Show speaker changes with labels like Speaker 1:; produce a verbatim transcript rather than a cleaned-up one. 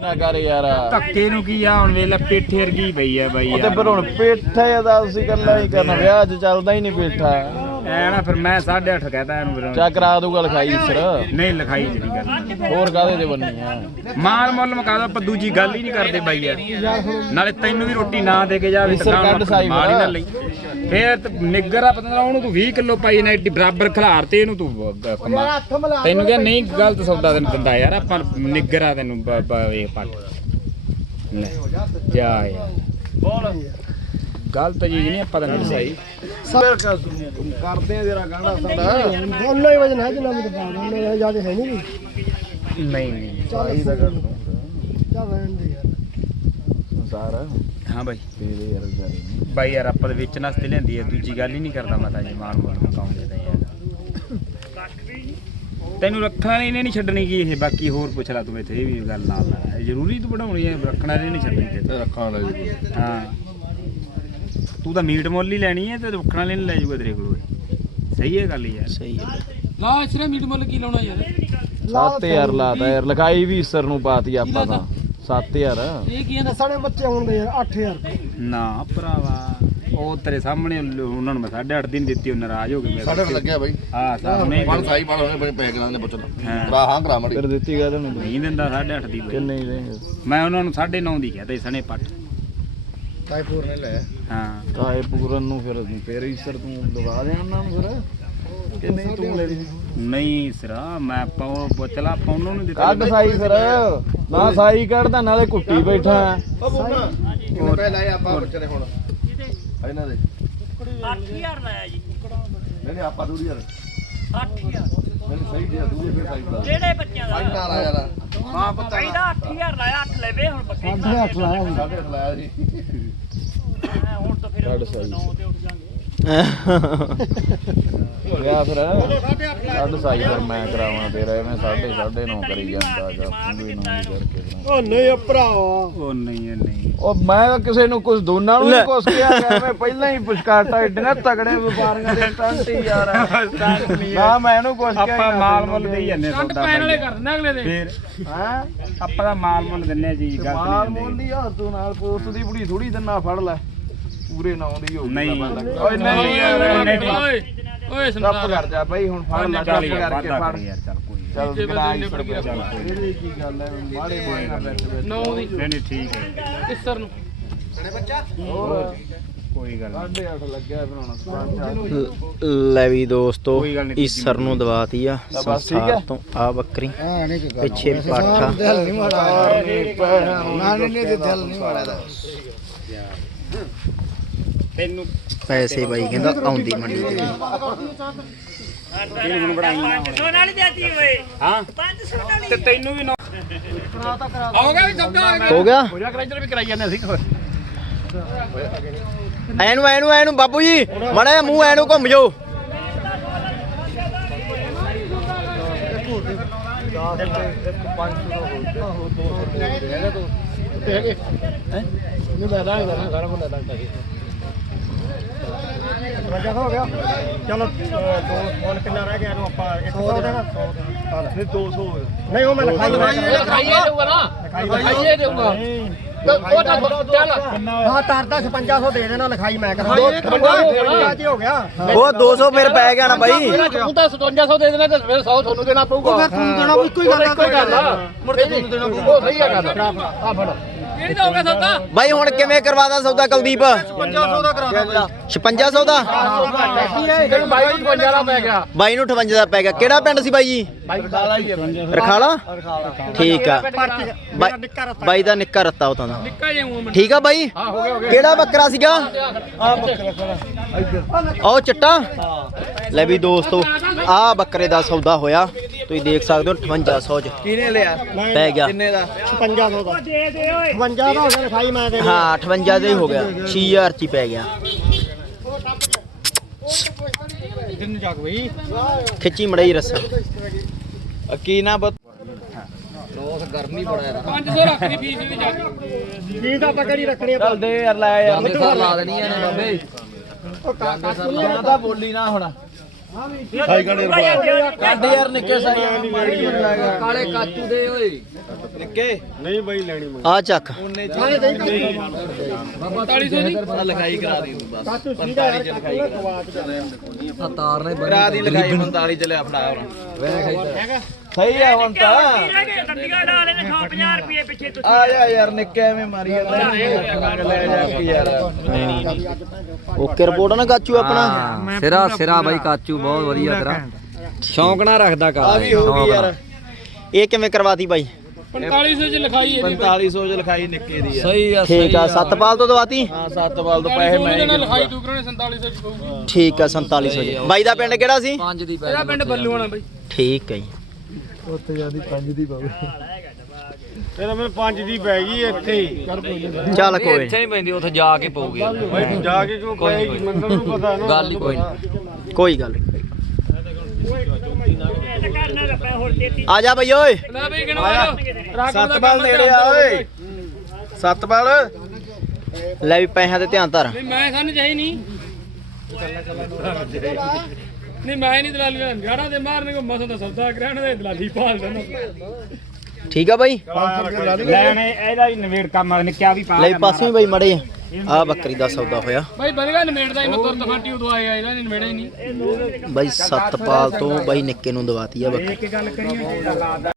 Speaker 1: ਨਾ ਕਰ ਯਾਰ
Speaker 2: ਧੱਕੇ ਨੂੰ ਕੀ ਆ ਹੁਣ ਵੇਲੇ ਪੇਠੇ ਵਰਗੀ ਪਈ ਆ ਬਾਈ
Speaker 1: ਤੇ ਫਿਰ ਹੁਣ ਪੇਠਾ ਦਾ ਅਸੀਂ ਗੱਲਾਂ ਹੀ ਕਰਨਾ ਵਿਆਹ 'ਚ ਚੱਲਦਾ ਹੀ ਨਹੀਂ ਪੇਠਾ
Speaker 2: ਐ ਨਾ ਫਿਰ ਮੈਂ ਸਾਢੇ ਅੱਠ ਕਹਤਾ ਇਹਨੂੰ ਫਿਰ
Speaker 1: ਚਾ ਕਰਾ ਦੂਗਾ ਲਿਖਾਈ ਸਿਰ
Speaker 2: ਨਹੀਂ ਲਿਖਾਈ ਚ ਨਹੀਂ ਕਰਨੀ
Speaker 1: ਹੋਰ ਕਾਹਦੇ ਤੇ ਬੰਨੀ ਆ
Speaker 2: ਮਾਲ ਮੁੱਲ ਮਕਾ ਦੋ ਆਪਾਂ ਦੂਜੀ ਗੱਲ ਹੀ ਨਹੀਂ ਕਰਦੇ ਬਾਈ ਯਾਰ ਨਾਲੇ ਤੈਨੂੰ ਵੀ ਰੋਟੀ ਨਾ ਦੇ ਕੇ ਜਾਵੇ
Speaker 1: ਕੱਢ ਸਾਈ
Speaker 2: ਮਾਲ ਹੀ ਨਾ ਲਈ ਫੇਰ ਨਿੱਗਰ ਆ ਪਤਾ ਉਹਨੂੰ ਤੂੰ ਵੀਹ ਕਿਲੋ ਪਾਈ ਨਾ ਏਡੀ ਬਰਾਬਰ ਖਿਲਾਰ ਤੇ ਇਹਨੂੰ ਤੂੰ ਕਮਾ ਤੈਨੂੰ ਕਿਹਾ ਨਹੀਂ ਗਲਤ ਸੌਦਾ ਤੈਨੂੰ ਦਿੰਦਾ ਯਾਰ ਆਪਾਂ ਨਿੱਗਰ ਆ ਤੈਨੂੰ ਇਹ ਪੱਟ ਲੈ ਜਾ ਯਾਰ ਬੋਲ ਗਲਤ ਚੀਜ਼ ਨਹੀਂ ਆਪਾਂ ਤੈਨੂੰ ਸਹੀ
Speaker 1: ਸਰ ਕਰਦੇ ਆ ਜਰਾ ਗਾਣਾ ਸਾਡਾ
Speaker 3: ਉਹਨਾਂ ਹੀ ਵਜਨ ਹੈ ਜਿੰਨਾ ਵੀ ਤਾਂ ਜਿਆਦਾ ਹੈ ਨਹੀਂ
Speaker 2: ਨਹੀਂ ਨਹੀਂ
Speaker 1: ਚਾਹੀ ਦਾ ਕਰ ਦੂੰ
Speaker 3: ਚੱਲ ਰਹਿਣ ਦੇ ਯਾਰ
Speaker 1: ਸੰਸਾਰ
Speaker 2: ਹਾਂ ਬਾਈ
Speaker 1: ਤੇਰੇ ਯਾਰ ਜਾਰੀ
Speaker 2: ਬਾਈ ਯਾਰ ਆਪਾਂ ਦੇ ਵਿੱਚ ਨਸਤੇ ਲੈਂਦੀ ਹੈ ਦੂਜੀ ਗੱਲ ਹੀ ਨਹੀਂ ਕਰਦਾ ਮੈਂ ਤਾਂ ਜੀ ਮਾਲ ਮੁੱਲ ਮਕਾਉਂਦੇ ਤਾਂ ਯਾਰ ਤੈਨੂੰ ਰੱਖਣਾ ਨਹੀਂ ਨਹੀਂ ਛੱਡਣੀ ਕੀ ਇਹ ਬਾਕੀ ਹੋਰ ਪੁੱਛ ਲੈ ਤੂੰ ਇੱਥੇ ਇਹ ਵੀ ਗੱਲ ਨਾਲ ਲੈ ਜ਼ਰੂਰੀ ਤੂੰ ਬਣਾਉਣੀ ਹੈ ਰੱਖਣਾ ਨਹੀਂ ਛੱਡਣੀ ਤੇ
Speaker 1: ਰੱਖਾਂ ਲੈ
Speaker 2: ਹਾਂ ਤੂੰ ਤਾਂ ਮੀਟ ਮੁੱਲ ਹੀ ਲੈਣੀ ਹੈ ਤੇ ਰੱਖਣਾ ਨਹੀਂ ਲੈ ਜਾਊਗਾ ਤੇਰੇ ਕੋਲ ਸਹੀ ਹੈ ਗੱਲ ਯਾਰ
Speaker 1: ਸਹੀ ਹੈ
Speaker 4: ਲਾ ਇਸਰੇ ਮੀਟ ਮੁੱਲ ਕੀ ਲਾਉਣਾ ਯਾਰ
Speaker 1: ਸੱਤ ਹਜ਼ਾਰ ਲਾਤਾ ਯਾਰ ਲਿਖਾਈ ਵੀ ਸਰ ਨੂੰ ਪਾਤੀ ਆਪਾਂ ਤਾਂ ਸੱਤ ਹਜ਼ਾਰ
Speaker 4: ਇਹ ਕੀ ਹੈ
Speaker 3: ਸਾਡੇ ਬੱਚੇ ਹੁੰਦੇ ਯਾਰ ਅੱਠ ਹਜ਼ਾਰ
Speaker 2: ਨਾ ਭਰਾਵਾ ਉਹ ਤੇਰੇ ਸਾਹਮਣੇ ਉਹਨਾਂ ਨੂੰ ਮੈਂ ਸਾਢੇ ਅੱਠ ਦਿਨ ਦਿੱਤੀ ਉਹ ਨਾਰਾਜ਼ ਹੋ ਗਏ ਮੇਰੇ
Speaker 5: ਸਾਡੇ ਲੱਗਿਆ ਬਾਈ
Speaker 2: ਹਾਂ ਸਾਹਮਣੇ
Speaker 5: ਪਾਲ ਸਾਈ ਪਾਲ ਹੋਣੇ ਬੜੇ ਪੈਸੇ ਕਰਾਂਗੇ ਪੁੱਛ
Speaker 2: ਹਾਂ।
Speaker 5: ਕਰਾ ਹਾਂ ਕਰਾ ਮੜੀ
Speaker 1: ਫਿਰ ਦਿੱਤੀ ਗਾ ਤੁਹਾਨੂੰ
Speaker 2: ਨਹੀਂ ਦਿੰਦਾ ਸਾਢੇ ਅੱਠ ਦੀ ਬਾਈ।
Speaker 1: ਕਿੰਨੇ ਹੀ ਦੇਂਗੇ
Speaker 2: ਮੈਂ ਉਹਨਾਂ ਨੂੰ ਸਾਢੇ ਨੌ ਦੀ ਕਿਹਾ ਤੇ ਸਣੇ ਪੱਟ
Speaker 5: ਤਾਈ ਪੂਰ ਨੇ ਲੈ
Speaker 2: ਹਾਂ
Speaker 1: ਕਾਏ ਪੂਰਨ ਨੂੰ ਫਿਰ ਫੇਰ ਹੀ ਸਰ ਤੂੰ ਲਗਾ ਦੇ ਉਹਨਾਂ ਨੂੰ ਫਿਰ ਕਿ ਨਹੀਂ ਤੂੰ ਲੈ ਲਈ
Speaker 2: ਨਹੀਂ ਸਰਾ ਮੈਂ ਪਾਉ ਪੁੱਛਲਾ ਆਪਾਂ ਉਹਨਾਂ ਨੂੰ ਦਿੱਤਾ
Speaker 1: ਕੱਢ ਸਾਈ ਫਿਰ ਨਾ ਸਾਈ ਕੱਢਦਾ ਨਾਲੇ ਕੁੱਟੀ ਬੈਠਾ
Speaker 5: ਕਿੰਨੇ ਪੈਸੇ ਲਾਏ ਆਪਾਂ ਬੱਚੇ ਹੁਣ ਇਹਨਾਂ ਦੇ
Speaker 4: ਅੱਠ ਹਜ਼ਾਰ ਲਾਇਆ ਜੀ
Speaker 5: ਨਹੀਂ ਨਹੀਂ ਆਪਾਂ ਦੂਰੀ ਯਾਰ
Speaker 4: ਅੱਠ ਹਜ਼ਾਰ
Speaker 5: ਮੈਨੂੰ ਸਹੀ ਦਿਆ ਦੂਰੀ ਫਿਰ ਸਾਈ ਬਣਾ
Speaker 4: ਕਿਹੜੇ ਬੱਚਿਆਂ ਦਾ
Speaker 5: ਇੰਨਾ ਲਾ ਯਾਰ ਹਾਂ ਪਤਾ
Speaker 4: ਇਹਦਾ ਅੱਠ ਹਜ਼ਾਰ ਲਾਇਆ ਅੱਠ ਲੈਵੇ ਹੁਣ ਬੱਕਰੀ
Speaker 3: ਸਾਢੇ ਅੱਠ ਲਾਇਆ ਹੁਣ
Speaker 5: ਸਾਡੇ ਲਾਇਆ ਜੀ
Speaker 4: ਹੁਣ ਤਾਂ ਫਿਰ
Speaker 1: ਕੱਢ ਸਾਈ
Speaker 4: ਨੌ ਤੇ ਉੱਠ ਜਾਾਂਗੇ
Speaker 1: ਗਿਆ ਫਿਰ ਕੱਢ ਸਾਈ ਫਿਰ ਮੈਂ ਕਰਾਵਾਂ ਤੇਰਾ ਐਵੇਂ ਸਾਢੇ ਸਾਢੇ ਨੌ ਕਰੀ ਜਾਂਦਾ ਜਾਂ ਪੂਰੀ ਨੌ ਕਰਕੇ
Speaker 3: ਉਹ ਨਹੀਂ ਭਰਾਵਾ
Speaker 2: ਉਹ ਨਹੀਂ ਇਹ ਨਹੀਂ
Speaker 1: ਉਹ ਮੈਂ ਕਿਸੇ ਨੂੰ ਕੁਝ ਦੋਨਾਂ ਨੂੰ ਨਹੀਂ ਕੁਛ ਕਿਹਾ ਗਿਆ ਮੈਂ ਪਹਿਲਾਂ ਹੀ ਪੁਸ਼ਕਾਰਤਾ ਏਡੇ ਤਗੜੇ ਵਪਾਰੀਆਂ ਦੇ ਸਟੰਟ ਹੀ ਯਾਰ ਨਾ ਮੈਂ ਇਹਨੂੰ ਕੁਛ ਕਿਹਾ
Speaker 2: ਆਪਾਂ ਮਾਲ ਮੁੱਲ ਦੇਈ ਜਾਂਦੇ
Speaker 4: ਕੱਟ ਪੈਣ ਵਾਲੇ ਕਰ ਦਿੰਦੇ ਅਗਲੇ ਦੇ
Speaker 2: ਫੇਰ
Speaker 1: ਹੈ
Speaker 2: ਆਪਾਂ ਦਾ ਮਾਲ ਮੁੱਲ ਦਿੰਨੇ ਜੀ ਗਲਤ
Speaker 1: ਮਾਲ
Speaker 2: ਨਹੀਂ
Speaker 1: ਮੁੱਲ
Speaker 2: ਦਿੰਦੇ
Speaker 1: ਹੀ ਆ ਤੂੰ ਨਾਲ ਪੋਸਟ ਦੀ ਬੁੜੀ ਥੋੜੀ ਦਿਨਾ ਫੜ ਲੈ ਪੂਰੇ ਨੌ ਦੀ ਹੋ
Speaker 2: ਨਹੀਂ।
Speaker 1: ਓਏ ਨਹੀਂ ਯਾਰ
Speaker 4: ਓਏ ਓਏ
Speaker 1: ਚੁੱਪ
Speaker 4: ਸੰਸਾਰ
Speaker 1: ਕਰ ਜਾ ਬਾਈ ਹੁਣ ਫੜ ਲੈ
Speaker 2: ਚੱਲ
Speaker 1: ਚੁੱਪ
Speaker 2: ਯਾਰ
Speaker 1: ਕਰਕੇ
Speaker 2: ਵਾਦਾ
Speaker 1: ਫੜ
Speaker 2: ਕਰ ਯਾਰ ਚੱਲ ਕੋਈ
Speaker 1: ਚੱਲ
Speaker 4: ਤੀਜੇ
Speaker 1: ਗਰਾਈ
Speaker 4: ਬੰਦੇ
Speaker 1: ਸਰ
Speaker 4: ਨੇ
Speaker 1: ਚੱਲ ਇਹਦੀ ਕੀ ਗੱਲ ਹੈ ਮਾੜੇ ਬੋਏ ਨਾ ਬੈਠ ਬੈਠ
Speaker 4: ਨੌ ਦੀ
Speaker 2: ਨਹੀਂ ਨਹੀਂ ਠੀਕ ਹੈ
Speaker 4: ਕਿਸਰ ਨੂੰ
Speaker 1: ਹੋਰ
Speaker 2: ਕੋਈ ਗੱਲ ਨਹੀਂ
Speaker 1: ਸਾਢੇ ਅੱਠ ਲੱਗਿਆ ਬਣਾਉਣਾ
Speaker 6: ਲੈ ਵੀ ਦੋਸਤੋ
Speaker 2: ਕੋਈ ਗੱਲ ਨਹੀਂ,
Speaker 6: ਈਸਰ ਨੂੰ ਦਵਾਤੀ ਆ
Speaker 1: ਬਸ ਠੀਕ
Speaker 6: ਸੰਸਾਰ
Speaker 1: ਹੈ।
Speaker 6: ਤੋਂ ਆ ਬੱਕਰੀ
Speaker 3: ਹਾਂ ਨਹੀਂ ਕੋਈ
Speaker 6: ਪਿੱਛੇ ਪਾਠਾ
Speaker 3: ਦਿਲ ਨਹੀਂ ਮਾੜਾ ਨਾ ਨਹੀਂ ਨਹੀਂ ਦਿਲ ਨਹੀਂ ਮਾੜਾ
Speaker 2: ਤੈਨੂੰ
Speaker 6: ਪੈਸੇ ਬਾਈ ਕਹਿੰਦਾ ਆਉਂਦੀ ਮੰਡੀ ਤੇ
Speaker 2: ਇਹ ਹੁਣ ਬਣਾਈ ਨਾ
Speaker 4: ਪੰਜ ਸੌ ਨਾਲ ਹੀ ਦੇਤੀ ਓਏ
Speaker 2: ਹਾਂ
Speaker 4: ਪੰਜ ਸੌ ਨਾਲ
Speaker 2: ਤੇ ਤੈਨੂੰ ਵੀ ਨੌ
Speaker 4: ਹੋ ਗਿਆ ਵੀ ਸੌਦਾ
Speaker 6: ਹੋ ਗਿਆ
Speaker 2: ਹੋ ਜਾ ਕਰਾਈਦਰ ਵੀ ਕਰਾਈ ਜਾਂਦੇ ਅਸੀਂ
Speaker 6: ਐਨੂੰ ਐਨੂੰ ਐਨੂੰ ਬਾਬੂ ਜੀ ਮੜਾ ਮੂੰਹ ਐਨੂੰ ਘੁੰਮ ਜਾਓ
Speaker 3: ਨਹੀਂ ਮੈਂ ਦਾਂਗਾ ਸਾਰਾ ਕੁਝ ਲੱਗਦਾ ਸੀ ਵਜਾ ਹੋ ਗਿਆ ਚਲੋ ਦੋ ਫੋਨ ਕਿੰਨਾ ਰਹਿ ਗਿਆ ਇਹਨੂੰ ਆਪਾਂ ਇੱਕ ਸੌ ਦੇਣਾ ਫਿਰ ਦੋ ਸੌ ਨਹੀਂ ਉਹ ਮੈਂ ਲਿਖਾਈ
Speaker 4: ਖਾਈਏ ਦੇਊਗਾ ਨਾ ਖਾਈਏ ਦੇਊਗਾ ਉਹ ਤਾਂ ਚੱਲ
Speaker 3: ਹਾਂ ਤਰਦਾ ਛਪੰਜਾ ਸੌ ਦੇ ਦੇਣਾ ਲਿਖਾਈ ਮੈਂ ਕਰਾਂ ਦੋ ਛਪੰਜਾ ਜੀ ਹੋ ਗਿਆ
Speaker 6: ਉਹ ਦੋ ਸੌ ਫਿਰ ਪੈ ਗਿਆ ਨਾ ਬਾਈ
Speaker 4: ਤੂੰ ਤਾਂ ਸਤਵੰਜਾ ਸੌ ਦੇ ਦੇਣਾ ਤੇ ਫਿਰ ਸੌ ਤੁਹਾਨੂੰ ਦੇਣਾ ਪਊਗਾ
Speaker 3: ਫਿਰ ਤੁਹਾਨੂੰ ਦੇਣਾ ਇੱਕੋ ਹੀ ਗੱਲ
Speaker 4: ਇੱਕੋ ਹੀ ਗੱਲ ਆ ਮੁੜ ਕੇ ਤੁਹਾਨੂੰ ਦੇਣਾ ਪਊਗਾ ਉਹ ਸਹੀ ਆ ਗੱਲ ਆ ਫੜ ਕਿਹੜੀ ਦਾ ਹੋ ਗਿਆ ਸੌਦਾ
Speaker 6: ਬਾਈ ਹੁਣ ਕਿਵੇਂ ਕਰਵਾਦਾ ਸੌਦਾ ਕੁਲਦੀਪ
Speaker 3: ਛਪੰਜਾ ਸੌ ਦਾ ਕਰਾ ਦੋ
Speaker 6: ਛਪੰਜਾ ਸੌ ਦਾ
Speaker 4: ਤੈਨੂੰ ਬਾਈ ਨੂੰ ਪਚਵੰਜਾ ਦਾ ਪੈ ਗਿਆ
Speaker 6: ਬਾਈ ਨੂੰ ਅਠਵੰਜਾ ਦਾ ਪੈ ਗਿਆ ਕਿਹੜਾ ਪਿੰਡ ਸੀ ਬਾਈ ਜੀ ਰਖਾਲਾ ਠੀਕ ਆ ਬਾਈ- ਬਾਈ ਦਾ ਨਿੱਕਾ ਰੱਤਾ ਉਹ ਤਾਂ ਦਾ।
Speaker 4: ਨਿੱਕਾ ਜਿਹਾ ਮੂੰਹ
Speaker 6: ਠੀਕ ਆ ਬਾਈ ਕਿਹੜਾ ਬੱਕਰਾ ਸੀਗਾ ਉਹ ਚਿੱਟਾ ਲੈ ਵੀ ਦੋਸਤੋ ਆ ਬੱਕਰੇ ਦਾ ਸੌਦਾ ਹੋਇਆ ਤੁਸੀਂ ਦੇਖ ਸਕਦੇ ਹੋ ਅਠਵੰਜਾ ਸੌ ਚ
Speaker 1: ਕਿਹਨੇ ਲਿਆ
Speaker 6: ਪੈ ਗਿਆ
Speaker 1: ਕਿੰਨੇ ਦਾ
Speaker 3: ਛਪੰਜਾ ਸੌ ਦਾ
Speaker 4: ਦੇ ਦੇ ਓਏ
Speaker 3: ਛਪੰਜਾ ਦਾ ਹੋ ਗਿਆ ਲਿਖਾਈ ਮੈਂ ਦੇ
Speaker 6: ਹਾਂ ਅਠਵੰਜਾ ਦਾ ਹੀ ਹੋ ਗਿਆ ਛੇ ਹਜ਼ਾਰ ਚ ਹੀ ਪੈ ਗਿਆ
Speaker 3: ਦਿਨ ਜਾ ਕੇ ਬਈ
Speaker 6: ਖਿੱਚੀ ਮੜਾਈ ਰੱਸਾ
Speaker 1: ਕੀ ਨਾ ਬਤ
Speaker 4: ਪੰਜ ਸੌ ਰੱਖ ਦੀ ਫੀਸ ਵੀ ਜਾ ਕੇ
Speaker 3: ਕੀ ਦਾ ਆਪਾਂ ਕਿਹੜੀ ਰੱਖਣੀ
Speaker 1: ਚੱਲ ਦੇ ਯਾਰ ਲੈ ਯਾਰ
Speaker 3: ਸਰ ਲਾ
Speaker 1: ਦੇਣੀ ਆ ਨਾ ਬਾਬੇ ਉਹ ਕਾਕਾ ਤਾਂ ਬੋਲੀ ਨਾ ਹੁਣ
Speaker 5: ਢਾਈ ਘੰਟੇ ਰੁਪਏ
Speaker 1: ਕੱਢ ਯਾਰ ਨਿੱਕੇ ਸਾਈ ਮਾਰੀ ਜਾਂਦਾ
Speaker 4: ਕਾਲੇ ਕਾਚੂ ਦੇ ਓਏ
Speaker 1: ਨਿੱਕੇ
Speaker 3: ਨਹੀਂ ਬਾਈ ਲੈਣੀ ਮੈਂ
Speaker 6: ਆ ਚੱਕ
Speaker 1: ਉਹਨੇ
Speaker 4: ਪੰਤਾਲੀ ਸੌ ਦੀ
Speaker 5: ਲਿਖਾਈ ਕਰਾ ਦੀ ਤੂੰ ਬਸ
Speaker 3: ਕਾਚੂ ਸੀਗਾ ਯਾਰ ਲਿਖਾਈ
Speaker 4: ਆ ਤਾਰ ਨੇ
Speaker 1: ਕਰਾ ਦੀ ਲਿਖਾਈ ਪੰਤਾਲੀ ਚ ਲਿਆ ਫੜਾ ਸਹੀ ਆ ਹੁਣ ਤਾਂ ਆ ਜਾ ਯਾਰ ਨਿੱਕੇ ਐਵੇਂ ਮਾਰੀ ਜਾਂਦਾ ਲੈ ਜਾ ਕੇ ਯਾਰ
Speaker 6: ਓਕੇ ਰਿਪੋਰਟ ਨਾ ਕਾਚੂ ਆਪਣਾ
Speaker 4: ਸਿਰਾ ਸਿਰਾ ਬਾਈ ਕਾਚੂ ਬਹੁਤ ਵਧੀਆ ਤੇਰਾ ਸ਼ੌਂਕ ਨਾ ਰੱਖਦਾ
Speaker 1: ਆ
Speaker 4: ਕਾ
Speaker 1: ਵੀ ਹੋ ਗਈ ਯਾਰ
Speaker 6: ਇਹ ਕਿਵੇਂ ਕਰਵਾਤੀ ਬਾਈ
Speaker 2: ਪੰਤਾਲੀ ਸੌ ਚ ਲਿਖਾਈ ਇਹਦੀ
Speaker 1: ਪੰਤਾਲੀ ਸੌ ਚ ਲਿਖਾਈ ਨਿੱਕੇ ਦੀ ਆ
Speaker 4: ਸਹੀ ਆ
Speaker 6: ਠੀਕ ਆ ਸੱਤਪਾਲ ਤੋਂ ਦਵਾਤੀ
Speaker 1: ਹਾਂ ਸੱਤ ਵਾਲ ਤੋਂ ਪੈਸੇ ਮੈਂ ਹੀ
Speaker 2: ਲਿਖਾਈ ਤੂੰ ਕਰਾਉਣੇ ਸੰਤਾਲੀ ਸੌ ਚ ਪਊਗੀ
Speaker 6: ਠੀਕ ਆ ਸੰਤਾਲੀ ਸੌ ਜੀ ਬਾਈ ਦਾ ਪਿੰਡ ਕਿਹੜਾ ਸੀ
Speaker 4: ਪੰਜ ਦੀ ਪੈ
Speaker 2: ਇਹਦਾ ਪਿੰਡ ਬੱਲੂ ਆਣਾ ਬਾਈ
Speaker 6: ਠੀਕ ਹੈ ਜੀ
Speaker 3: ਤੇਰਾ ਮੈਨੂੰ ਪੰਜ ਦੀ ਪੈ ਗਈ ਇੱਥੇ ਹੀ
Speaker 6: ਚੱਲ ਕੋਈ ਨੀ।
Speaker 4: ਇੱਥੇ ਨਹੀਂ ਪੈਂਦੀ ਉੱਥੇ ਜਾ ਕੇ ਪਊਗੀ
Speaker 3: ਬਾਈ ਤੂੰ ਜਾ ਕੇ ਕਿਉਂ ਪਏਗੀ ਮੰਗਲ ਨੂੰ ਪਤਾ ਨਾ
Speaker 4: ਗੱਲ ਹੀ ਕੋਈ ਨਹੀਂ
Speaker 6: ਕੋਈ ਗੱਲ ਨੀ। ਆ ਜਾ ਬਈ ਓਏ
Speaker 2: ਲੈ ਬਈ ਗਿਣਵਾ
Speaker 1: ਸੱਤ ਬਾਲ ਨੇੜੇ ਆ ਓਏ ਸੱਤ ਬਾਲ
Speaker 6: ਲੈ ਵੀ ਪੈਸਿਆਂ ਤੇ ਧਿਆਨ ਧਰ
Speaker 2: ਨਹੀਂ ਮੈਂ ਸਾਨੂੰ ਚਾਹੀ ਨਹੀਂ ਨਹੀਂ ਮੈਂ ਨਹੀਂ ਦਲਾਲੀ ਲੈਣ ਗਾੜਾ ਦੇ ਮਾਰਨੇ ਕੋ ਮਸਾ ਦਾ ਸੌਦਾ ਕਰਾਣ ਦੇ ਦਲਾਲੀ ਭਾਲ ਦੇਣਾ
Speaker 6: ਠੀਕ ਆ ਬਾਈ
Speaker 2: ਲੈਣੇ ਇਹਦਾ ਹੀ ਨਵੇੜ ਕੰਮ ਨਿੱਕਿਆ ਵੀ ਪਾ
Speaker 6: ਲੈ ਵੀ ਪਾਸੇ ਵੀ ਬਾਈ ਮੜੇ ਆ ਬੱਕਰੀ ਦਾ ਸੌਦਾ ਹੋਇਆ
Speaker 2: ਬਾਈ ਬਨਗਾ ਨਵੇੜ ਦਾ ਹੀ ਮੈਂ ਤੁਰਤ ਫਾਟੀ ਉਦੋਂ ਆਇਆ ਇਹਨਾਂ ਨੇ ਨਵੇੜਾ ਹੀ ਨਹੀਂ
Speaker 6: ਬਾਈ ਸੱਤਪਾਲ ਤੋਂ ਬਾਈ ਨਿੱਕੇ ਨੂੰ ਦਵਾਤੀ ਆ ਬੱਕਰੀ
Speaker 2: ਇੱਕ ਗੱਲ ਕਰੀਏ